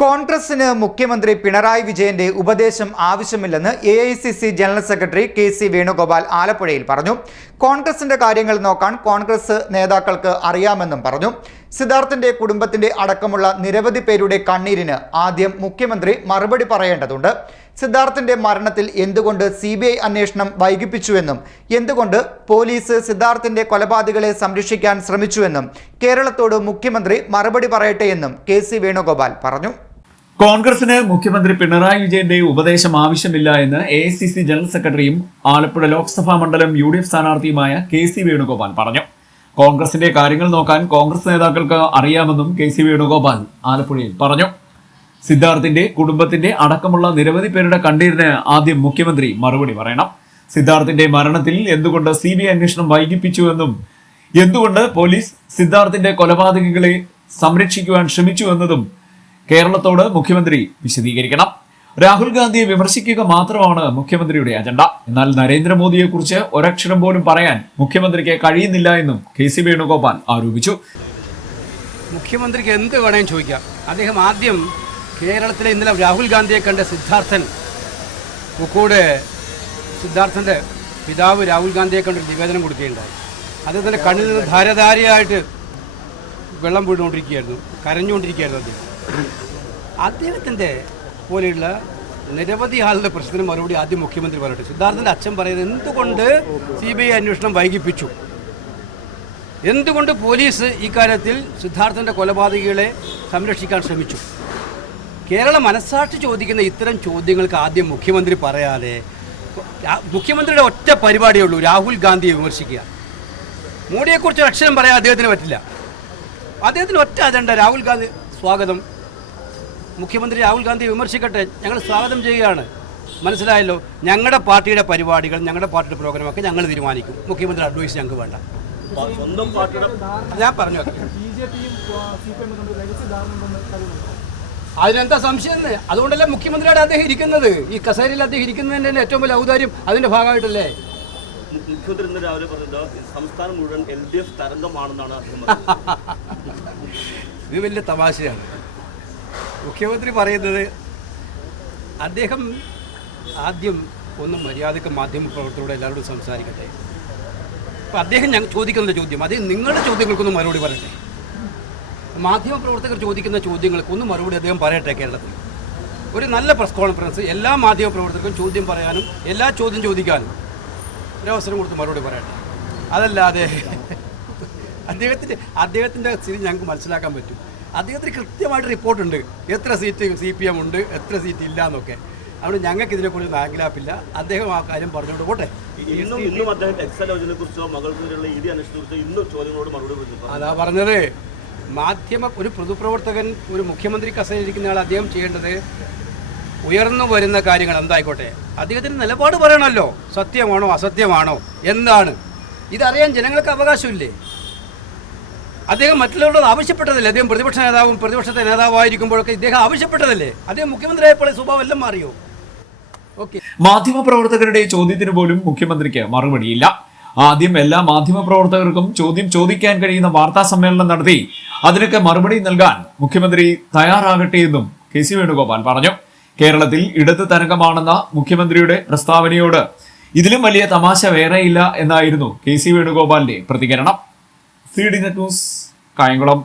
കോൺഗ്രസിന് മുഖ്യമന്ത്രി പിണറായി വിജയന്റെ ഉപദേശം ആവശ്യമില്ലെന്ന് A general secretary K C Venugopal ആലപ്പുഴയിൽ പറഞ്ഞു. കോൺഗ്രസിന്റെ കാര്യങ്ങൾ നോക്കാൻ കോൺഗ്രസ് നേതാക്കൾക്ക് അറിയാമെന്നും പറഞ്ഞു. സിദ്ധാർത്ഥിന്റെ കുടുംബത്തിന്റെ അടക്കമുള്ള നിരവധി പേരുടെ കണ്ണീരിന് ആദ്യം മുഖ്യമന്ത്രി മറുപടി പറയേണ്ടതുണ്ട്. സിദ്ധാർത്ഥിന്റെ മരണത്തിൽ എന്തുകൊണ്ട് സി ബി ഐ അന്വേഷണം വൈകിപ്പിച്ചുവെന്നും എന്തുകൊണ്ട് പോലീസ് സിദ്ധാർത്ഥിന്റെ കൊലപാതകളെ സംരക്ഷിക്കാൻ ശ്രമിച്ചുവെന്നും കേരളത്തോട് മുഖ്യമന്ത്രി മറുപടി പറയട്ടെയെന്നും കെ സി വേണുഗോപാൽ പറഞ്ഞു. കോൺഗ്രസിന് മുഖ്യമന്ത്രി പിണറായി വിജയന്റെ ഉപദേശം ആവശ്യമില്ല എന്ന് എ സി സി ജനറൽ സെക്രട്ടറിയും ആലപ്പുഴ ലോക്സഭാ മണ്ഡലം യു ഡി എഫ് സ്ഥാനാർത്ഥിയുമായ കെ സി വേണുഗോപാൽ പറഞ്ഞു. കോൺഗ്രസിന്റെ കാര്യങ്ങൾ നോക്കാൻ കോൺഗ്രസ് നേതാക്കൾക്ക് അറിയാമെന്നും കെ സി വേണുഗോപാൽ ആലപ്പുഴയിൽ പറഞ്ഞു. സിദ്ധാർത്ഥിന്റെ കുടുംബത്തിന്റെ അടക്കമുള്ള നിരവധി പേരുടെ കണ്ണീരിന് ആദ്യം മുഖ്യമന്ത്രി മറുപടി പറയണം. സിദ്ധാർത്ഥിന്റെ മരണത്തിൽ എന്തുകൊണ്ട് സി ബി ഐ അന്വേഷണം വൈകിപ്പിച്ചുവെന്നും എന്തുകൊണ്ട് പോലീസ് സിദ്ധാർത്ഥിന്റെ കൊലപാതകങ്ങളെ സംരക്ഷിക്കുവാൻ ശ്രമിച്ചു എന്നതും കേരളത്തോട് മുഖ്യമന്ത്രി വിശദീകരിക്കണം. രാഹുൽ ഗാന്ധിയെ വിമർശിക്കുക മാത്രമാണ് മുഖ്യമന്ത്രിയുടെ അജണ്ട. എന്നാൽ നരേന്ദ്രമോദിയെ കുറിച്ച് ഒരക്ഷരം പോലും പറയാൻ മുഖ്യമന്ത്രിക്ക് കഴിയുന്നില്ല എന്നും കെ സി വേണുഗോപാൽ ആരോപിച്ചു. മുഖ്യമന്ത്രിക്ക് എന്ത് വേണേലും ചോദിക്കാം. അദ്ദേഹം ആദ്യം കേരളത്തിലെ ഇന്നലെ രാഹുൽ ഗാന്ധിയെ കണ്ട സിദ്ധാർത്ഥൻ കൂടെ സിദ്ധാർത്ഥന്റെ പിതാവ് രാഹുൽ ഗാന്ധിയെ കണ്ട് നിവേദനം കൊടുക്കുകയുണ്ടായി. അദ്ദേഹത്തിന്റെ കണ്ണിൽ നിന്ന് ധാരധാരയായിട്ട് വെള്ളം വീണുകൊണ്ടിരിക്കുകയായിരുന്നു കരഞ്ഞുകൊണ്ടിരിക്കുകയായിരുന്നു അദ്ദേഹം. അദ്ദേഹത്തിന്റെ പോലെയുള്ള നിരവധി ആളുടെ പ്രശ്നത്തിന് മറുപടി ആദ്യം മുഖ്യമന്ത്രി പറയട്ടെ സിദ്ധാർത്ഥന്റെ അച്ഛൻ പറയുന്നത് എന്തുകൊണ്ട് സി ബി ഐ അന്വേഷണം വൈകിപ്പിച്ചു? എന്തുകൊണ്ട് പോലീസ് ഇക്കാര്യത്തിൽ സിദ്ധാർത്ഥന്റെ കൊലപാതകികളെ സംരക്ഷിക്കാൻ ശ്രമിച്ചു? കേരള മനസ്സാക്ഷി ചോദിക്കുന്ന ഇത്തരം ചോദ്യങ്ങൾക്ക് ആദ്യം മുഖ്യമന്ത്രി പറയാതെ മുഖ്യമന്ത്രിയുടെ ഒറ്റ പരിപാടിയേ ഉള്ളൂ രാഹുൽ ഗാന്ധിയെ വിമർശിക്കുക. മോഡിയെക്കുറിച്ച് അക്ഷരം പറയാൻ അദ്ദേഹത്തിന് പറ്റില്ല. അദ്ദേഹത്തിന് ഒറ്റ അജണ്ട രാഹുൽ ഗാന്ധി സ്വാഗതം. മുഖ്യമന്ത്രി രാഹുൽ ഗാന്ധി വിമർശിക്കട്ടെ. ഞങ്ങൾ സ്വാഗതം ചെയ്യുകയാണ്. മനസ്സിലായല്ലോ? ഞങ്ങളുടെ പാർട്ടിയുടെ പരിപാടികൾ ഞങ്ങളുടെ പാർട്ടിയുടെ പ്രോഗ്രാമൊക്കെ ഞങ്ങൾ തീരുമാനിക്കും. മുഖ്യമന്ത്രി അഡ്വൈസ് ഞങ്ങൾക്ക് വേണ്ട. ഞാൻ പറഞ്ഞു? അതിനെന്താ സംശയം അതുകൊണ്ടല്ലേ മുഖ്യമന്ത്രിയുടെ അദ്ദേഹം ഇരിക്കുന്നത്? ഈ കസേരയിൽ അദ്ദേഹം ഇരിക്കുന്നതിന്റെ ഏറ്റവും വലിയ ഔദാര്യം അതിന്റെ ഭാഗമായിട്ടല്ലേ? മുഖ്യമന്ത്രി ഇന്ന് രാവിലെ പറഞ്ഞത് സംസ്ഥാനം മുഴുവൻ എൽ ഡി എഫ് തരംഗമാണെന്നാണ് ഇത് വലിയ തമാശയാണ്. മുഖ്യമന്ത്രി പറയുന്നത് അദ്ദേഹം ആദ്യം ഒന്ന് മര്യാദയ്ക്ക് മാധ്യമപ്രവർത്തകരോട് എല്ലാവരോടും സംസാരിക്കട്ടെ. അപ്പം അദ്ദേഹം ഞങ്ങൾ ചോദിക്കുന്ന ചോദ്യം അദ്ദേഹം നിങ്ങളുടെ ചോദ്യങ്ങൾക്കൊന്ന് മറുപടി പറയട്ടെ. മാധ്യമപ്രവർത്തകർ ചോദിക്കുന്ന ചോദ്യങ്ങൾക്കൊന്നും മറുപടി അദ്ദേഹം പറയട്ടെ കേരളത്തിൽ. ഒരു നല്ല പ്രസ് കോൺഫറൻസ് എല്ലാ മാധ്യമപ്രവർത്തകർക്കും ചോദ്യം പറയാനും എല്ലാ ചോദ്യം ചോദിക്കാനും. ഒരവസരം കൊടുത്ത് മറുപടി പറയട്ടെ. അതല്ലാതെ അദ്ദേഹത്തിന്റെ അദ്ദേഹത്തിന്റെ സ്ഥിതി ഞങ്ങൾക്ക് മനസ്സിലാക്കാൻ പറ്റും. അദ്ദേഹത്തിന് കൃത്യമായിട്ട് റിപ്പോർട്ടുണ്ട്. എത്ര സീറ്റ് സി പി എം ഉണ്ട് എത്ര സീറ്റ് ഇല്ല എന്നൊക്കെ. അതുകൊണ്ട് ഞങ്ങൾക്ക് ഇതിനെക്കുറിച്ച് നാഗിലാപ്പില്ല അദ്ദേഹം ആ കാര്യം പറഞ്ഞുകൊണ്ട് പോട്ടെ. ഇന്നും ഇന്നും അദ്ദേഹം എക്സലോജിനെ കുറിച്ചോ മകൾക്കുള്ള ഇടി ഇന്നും ചോദ്യങ്ങളോട് മറുപടി അതാ പറഞ്ഞത്. മാധ്യമ ഒരു പൊതുപ്രവർത്തകൻ ഒരു മുഖ്യമന്ത്രി കസേരയിരിക്കുന്ന ആൾ അദ്ദേഹം ചെയ്യേണ്ടത്. ഉയർന്നു വരുന്ന കാര്യങ്ങൾ എന്തായിക്കോട്ടെ? അദ്ദേഹത്തിന് നിലപാട് പറയണമല്ലോ. സത്യമാണോ അസത്യമാണോ? എന്താണ്? ഇതറിയാൻ ജനങ്ങൾക്ക് അവകാശമില്ലേ? അദ്ദേഹം മറ്റുള്ളവരോട് ആവശ്യപ്പെട്ടതല്ലേ? അദ്ദേഹം പ്രതിപക്ഷ നേതാവും പ്രതിപക്ഷത്തെ നേതാവായിരിക്കുമ്പോഴൊക്കെ ഇദ്ദേഹം ആവശ്യപ്പെട്ടതല്ലേ? അദ്ദേഹം മുഖ്യമന്ത്രിയായപ്പോൾ സ്വഭാവം എല്ലാം മാറിയോ? ഓക്കെ. മാധ്യമപ്രവർത്തകരുടെ ചോദ്യത്തിന് പോലും മുഖ്യമന്ത്രിക്ക് മറുപടിയില്ല. ആദ്യം എല്ലാ മാധ്യമപ്രവർത്തകർക്കും ചോദ്യം ചോദിക്കാൻ കഴിയുന്ന വാർത്താ സമ്മേളനം നടത്തി. അതിനൊക്കെ മറുപടി നൽകാൻ മുഖ്യമന്ത്രി തയ്യാറാകട്ടെ എന്നും കെ സി വേണുഗോപാൽ പറഞ്ഞു. കേരളത്തിൽ ഇടത് തരംഗമാണെന്ന മുഖ്യമന്ത്രിയുടെ പ്രസ്താവനയോട് ഇതിലും വലിയ തമാശ വേറെയില്ല എന്നായിരുന്നു കെ സി വേണുഗോപാലിന്റെ പ്രതികരണം. C D net news Kayamkulam.